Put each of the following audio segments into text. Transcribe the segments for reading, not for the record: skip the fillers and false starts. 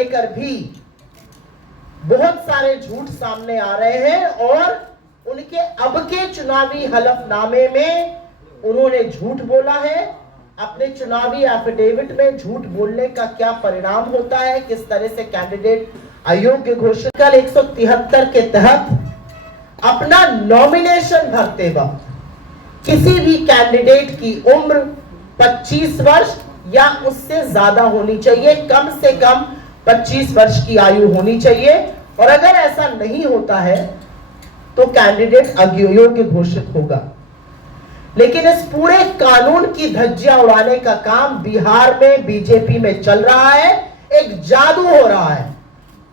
लेकर भी बहुत सारे झूठ सामने आ रहे हैं और उनके अब के चुनावी हलफनामे में उन्होंने झूठ बोला है। अपने चुनावी एफिडेविट में झूठ बोलने का क्या परिणाम होता है, किस तरह से कैंडिडेट अयोग्य घोषित कर 173 के तहत अपना नॉमिनेशन भरते वक्त किसी भी कैंडिडेट की उम्र 25 वर्ष या उससे ज्यादा होनी चाहिए, कम से कम 25 वर्ष की आयु होनी चाहिए, और अगर ऐसा नहीं होता है तो कैंडिडेट अयोग्य घोषित होगा। लेकिन इस पूरे कानून की धज्जियां उड़ाने का काम बिहार में बीजेपी में चल रहा है, एक जादू हो रहा है,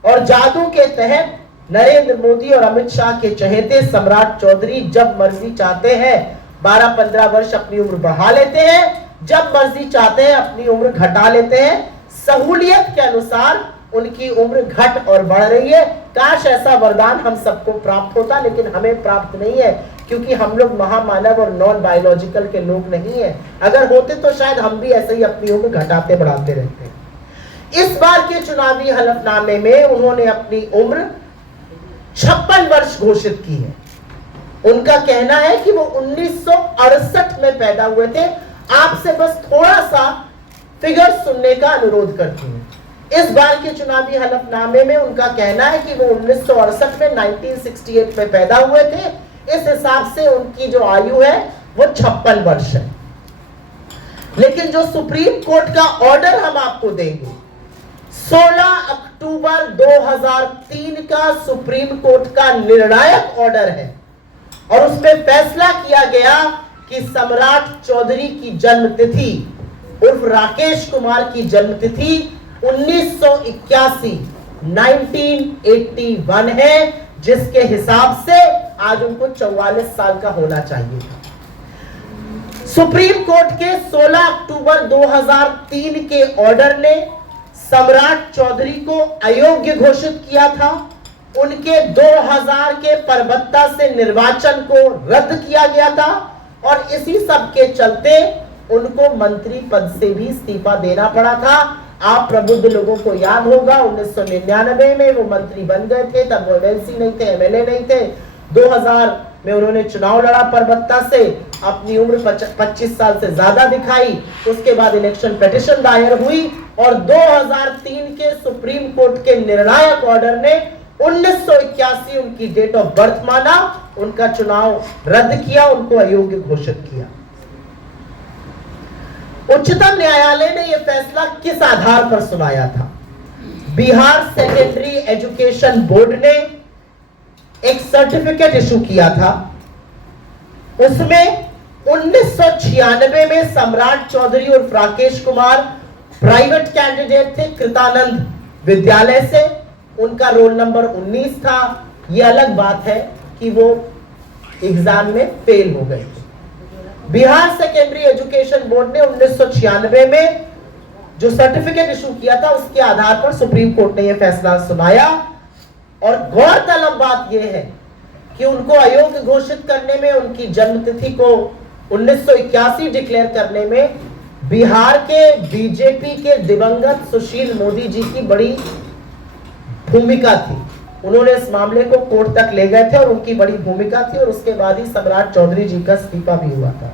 और जादू के तहत नरेंद्र मोदी और अमित शाह के चहेते सम्राट चौधरी जब मर्जी चाहते हैं 12-15 वर्ष अपनी उम्र बढ़ा लेते हैं, जब मर्जी चाहते हैं अपनी उम्र घटा लेते हैं। सहूलियत के अनुसार उनकी उम्र घट और बढ़ रही है। काश ऐसा वरदान हम सबको प्राप्त होता, लेकिन हमें प्राप्त नहीं है, क्योंकि हम लोग महामानव और नॉन बायोलॉजिकल के लोग नहीं है। अगर होते तो शायद हम भी ऐसे ही अपनी उम्र घटाते बढ़ाते रहते। इस बार के चुनावी हलफनामे में उन्होंने अपनी उम्र 56 वर्ष घोषित की है। उनका कहना है कि वो 1968 में पैदा हुए थे। आपसे बस थोड़ा सा फिगर सुनने का अनुरोध करती हूं। इस बार के चुनावी हलफनामे में उनका कहना है कि वो 1968 में 1968 में पैदा हुए थे। इस हिसाब से उनकी जो आयु है वो 56 वर्ष है। लेकिन जो सुप्रीम कोर्ट का ऑर्डर हम आपको देंगे, 16 अक्टूबर 2003 का सुप्रीम कोर्ट का निर्णायक ऑर्डर है, और उसमें फैसला किया गया कि सम्राट चौधरी की जन्म तिथि उर्फ राकेश कुमार की जन्म तिथि 1981 1981 है, जिसके हिसाब से आज उनको 44 साल का होना चाहिए था। सुप्रीम कोर्ट के 16 अक्टूबर 2003 के ऑर्डर ने सम्राट चौधरी को अयोग्य घोषित किया था। उनके 2000 के परबत्ता से निर्वाचन को रद्द किया गया था, और इसी सब के चलते उनको मंत्री पद से भी इस्तीफा देना पड़ा था। आप प्रबुद्ध लोगों को याद होगा 1999 में वो मंत्री बन गए थे, तब वो एमएलसी नहीं थे, एमएलए नहीं थे। 2000 में उन्होंने चुनाव लड़ा परबत्ता से, अपनी उम्र 25 साल से ज्यादा दिखाई। उसके बाद इलेक्शन पिटीशन दायर हुई, और 2003 के सुप्रीम कोर्ट के निर्णायक ऑर्डर ने 1981 उनकी डेट ऑफ बर्थ माना, उनका चुनाव रद्द किया, उनको अयोग्य घोषित किया। उच्चतम न्यायालय ने यह फैसला किस आधार पर सुनाया था? बिहार सेकेंडरी एजुकेशन बोर्ड ने एक सर्टिफिकेट इशू किया था। उसमें 1996 में सम्राट चौधरी और राकेश कुमार प्राइवेट कैंडिडेट थे कृतानंद विद्यालय से। उनका रोल नंबर 19 था। यह अलग बात है कि वो एग्जाम में फेल हो गए थे। बिहार सेकेंडरी एजुकेशन बोर्ड ने 1996 में जो सर्टिफिकेट इशू किया था, उसके आधार पर सुप्रीम कोर्ट ने यह फैसला सुनाया। और गौरतलब बात यह है कि उनको अयोग्य घोषित करने में, उनकी जन्म तिथि को 1981 डिक्लेयर करने में बिहार के बीजेपी के दिवंगत सुशील मोदी जी की बड़ी भूमिका थी। उन्होंने इस मामले को कोर्ट तक ले गए थे और उनकी बड़ी भूमिका थी, और उसके बाद ही सम्राट चौधरी जी का इस्तीफा भी हुआ था।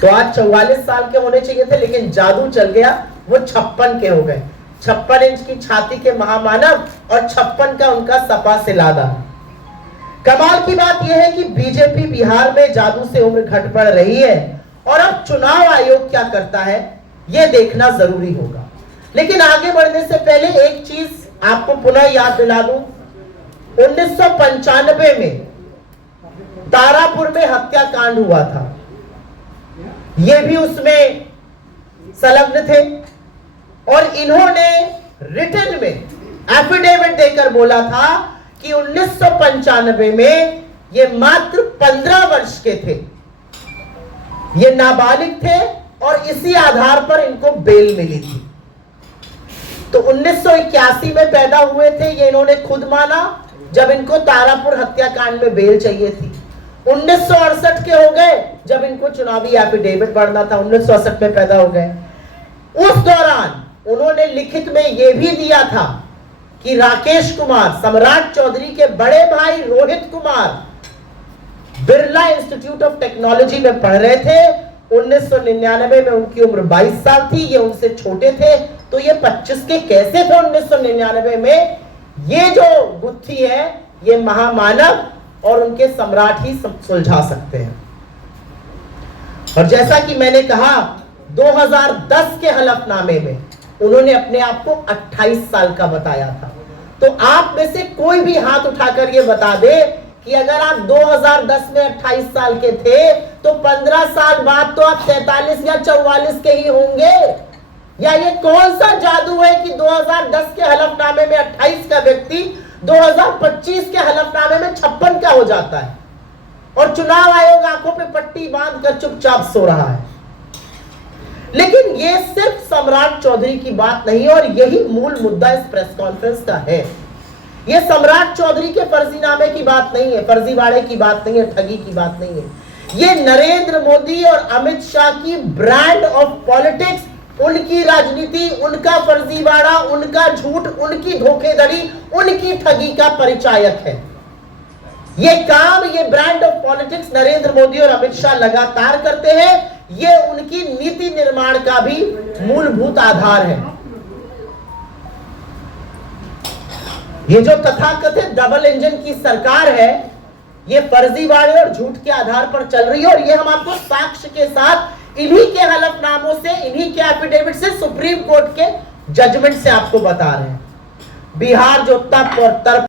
तो आज 44 साल के होने चाहिए थे, लेकिन जादू चल गया, वो 56 के हो गए। 56 इंच की छाती के महामानव और 56 का उनका सपा से लादा। कमाल की बात यह है कि बीजेपी बिहार में जादू से उम्र घट बढ़ रही है, और अब चुनाव आयोग क्या करता है यह देखना जरूरी होगा। लेकिन आगे बढ़ने से पहले एक चीज आपको पुनः याद दिला दूं। 1995 में तारापुर में हत्याकांड हुआ था, ये भी उसमें संलग्न थे, और इन्होंने रिटन में एफिडेविट देकर बोला था कि 1995 में ये मात्र 15 वर्ष के थे, ये नाबालिग थे, और इसी आधार पर इनको बेल मिली थी। तो 1981 में पैदा हुए थे, ये इन्होंने खुद माना, जब इनको तारापुर हत्याकांड में बेल चाहिए थी। 1968 के हो गए जब इनको चुनावी एफिडेविट भरना था, 1968 में पैदा हो गए। उस दौरान उन्होंने लिखित में यह भी दिया था कि राकेश कुमार, सम्राट चौधरी के बड़े भाई Rohit Kumar Birla institute of technology में पढ़ रहे थे। 1999 में उनकी उम्र 22 साल थी, ये उनसे छोटे थे, तो ये 25 के कैसे थे 1999 में? ये जो गुत्थी है ये महामानव और उनके सम्राट ही सुलझा सकते हैं। और जैसा कि मैंने कहा 2010 के हलफनामे में उन्होंने अपने आप को 28 साल का बताया था। तो आप में से कोई भी हाथ उठाकर ये बता दे कि अगर आप 2010 में 28 साल के थे तो 15 साल बाद तो आप 43 या 44 के ही होंगे। या ये कौन सा जादू है कि 2010 के हलफनामे में 28 का व्यक्ति 2025 के हलफनामे में 56 का हो जाता है और चुनाव आयोग आंखों पे पट्टी बांधकर चुपचाप सो रहा है। लेकिन ये सिर्फ सम्राट चौधरी की बात नहीं और यही मूल मुद्दा इस प्रेस कॉन्फ्रेंस का है। ये सम्राट चौधरी के फर्जीनामे की बात नहीं है, फर्जीवाड़े की बात नहीं है, ठगी की बात नहीं है। ये नरेंद्र मोदी और अमित शाह की ब्रांड ऑफ पॉलिटिक्स, उनकी राजनीति, उनका फर्जीवाड़ा, उनका झूठ, उनकी धोखेधड़ी, उनकी ठगी का परिचायक है। ये काम, ये brand of politics Narendra Modi और अमित शाह लगातार करते हैं। ये उनकी नीति निर्माण का भी मूलभूत आधार है। ये जो तथाकथित डबल इंजन की सरकार है ये फर्जीवाड़े और झूठ के आधार पर चल रही है और ये हम आपको साक्ष्य के साथ इन्हीं के हलफनामों से, इन्हीं के एफिडेविट से, सुप्रीम कोर्ट के जजमेंट से आपको बता रहे हैं। बिहार जो तप और तर्क